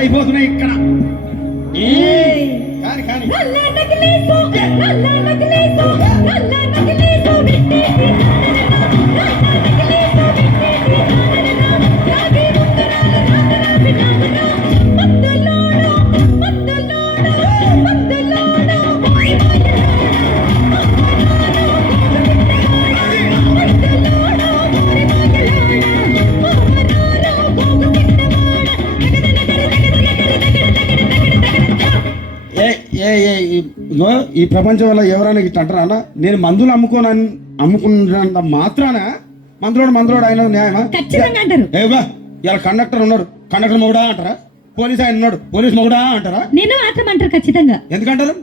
అయిపోతున్నాయి ఇక్కడ. కానీ కానీ ఈ ప్రపంచం వల్ల ఎవరైనా ఇట్లా అంటారా అన్న? నేను మందులు అమ్ముకున్నంత మాత్రాన మందులోడు ఆయన న్యాయమా? ఏవా ఇలా కండక్టర్ ఉన్నాడు, కండక్టర్ మొగుడా అంటారా? పోలీస్ ఆయన ఉన్నాడు, పోలీస్ మొగుడా అంటారా? నేను మాత్రం అంటారు ఖచ్చితంగా. ఎందుకంటారు?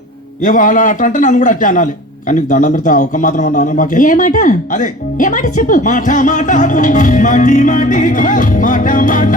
ఏవో అలా అట్లా అంటే నన్ను కూడా అట్టే అనాలి. కానీ దండం పెడతా ఒక మాత్రం అన్నా మాకే. ఏ మాట? అదే ఏ మాట చెప్పు. మాట మాట మాటి మాటి మాట మాట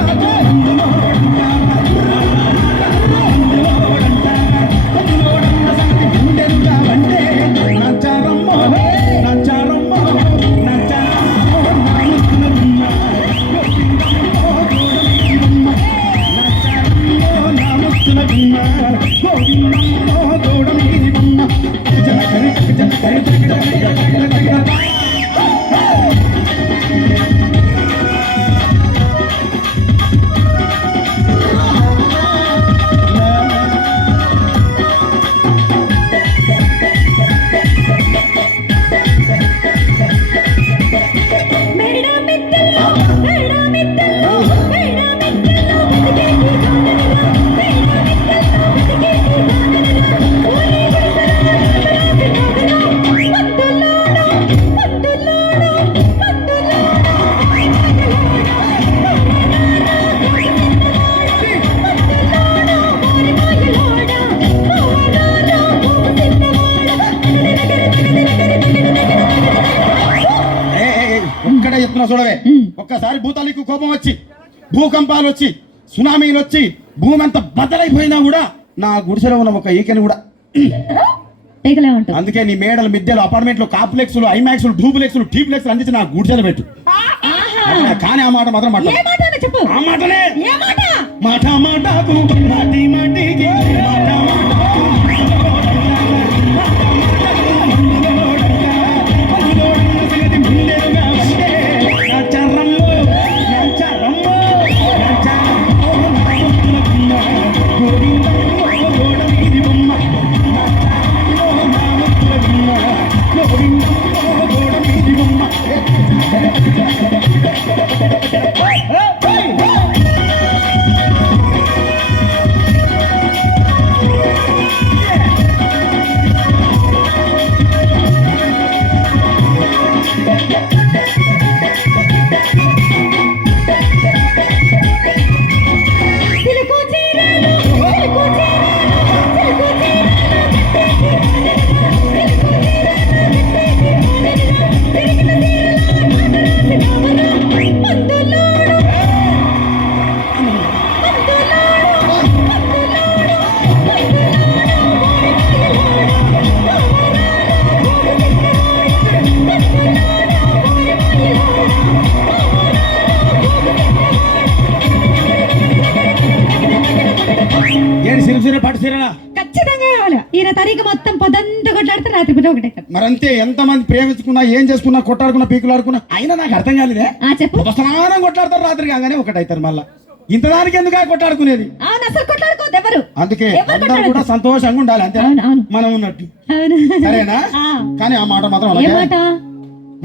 చూడవే. ఒక్కసారి భూతాలకు కోపం వచ్చి, భూకంపాలు వచ్చి, సునామీలు వచ్చి, భూమి అంతా బద్దలైపోయినా కూడా నా గుడిసెలో ఉన్న ఒక ఈకెని కూడా అందుకే నీ మేడలు, మిద్దెలు, అపార్ట్మెంట్లు, కాంప్లెక్స్లు, ఐమాక్స్లు, డూప్లెక్స్లు, టీప్లెక్స్లు అందించి నా గుడిసెలు పెట్టు. కానీ ఆ మాట మాత్రం మాట ఆ మాటనే మాట మాటకు మాటి మాటికి మరంతే. ఎంత మంది ప్రేమించుకున్నా, ఏం చేసుకున్నా, కొట్టాడుకున్నా, పీకులాడుకున్నా అయినా నాకు అర్థం కాలేదే. స్నానం కొట్లాడతారు, రాత్రి కాగానే ఒకటైతారు. మళ్ళా ఇంతదానికి ఎందుకు కొట్లాడుకునేది? అందుకే అందరూ కూడా సంతోషంగా ఉండాలి, అంతే మనం ఉన్నట్టు. సరేనా? కానీ ఆ మాట మాత్రం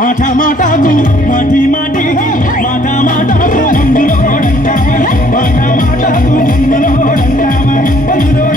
మాట మాటకు మాటి మాటికి మాట మాటకు మందులోడంటావా, మాట మాటకు మందులోడంటావా, మందులో